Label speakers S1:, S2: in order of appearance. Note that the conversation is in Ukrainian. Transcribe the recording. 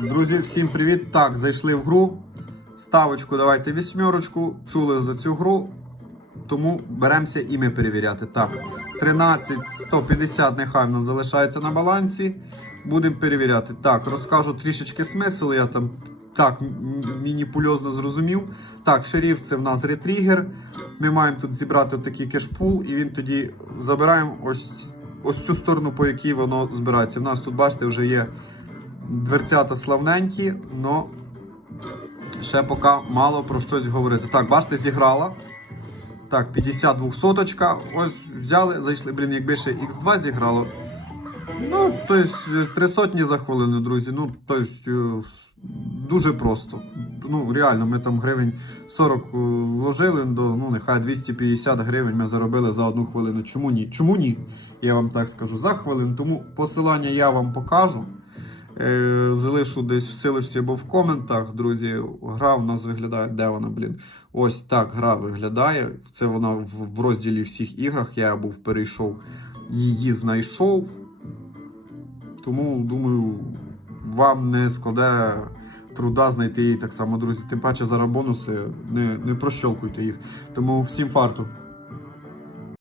S1: Друзі, всім привіт! Так, зайшли в гру. Ставочку давайте вісьмерочку. Чули за цю гру. Тому беремося і ми перевіряти. Так, 13 150 нехай в нас залишається на балансі. Будемо перевіряти. Так, розкажу трішечки смисл. Я там так мініпульозно зрозумів. Так, шеріф це в нас ретригер. Ми маємо тут зібрати такий кешпул, і він тоді забираємо ось, ось цю сторону, по якій воно збирається. У нас тут, бачите, вже є дверцята славненькі, але ще поки мало про щось говорити. Так, бачите, зіграла. Так, 52 соточка. Ось взяли, зайшли. Блін, якби ще X2 зіграло. Ну, тобто, три сотні за хвилину, друзі. Ну, тобто, дуже просто. Ну, реально, ми там гривень 40 е, вложили, до, ну, нехай 250 гривень ми заробили за одну хвилину. Чому ні? Чому ні? Я вам так скажу. За хвилину. Тому посилання я вам покажу. Е, залишу десь в силочці або в коментах, друзі. Гра в нас виглядає. Де вона, блін? Ось так гра виглядає. Це вона в, розділі всіх іграх. Я був перейшов, її знайшов. Тому думаю, вам не складе труда знайти її так само, друзі. Тим паче зараз бонуси. Не, не прощолкуйте їх. Тому всім фарту.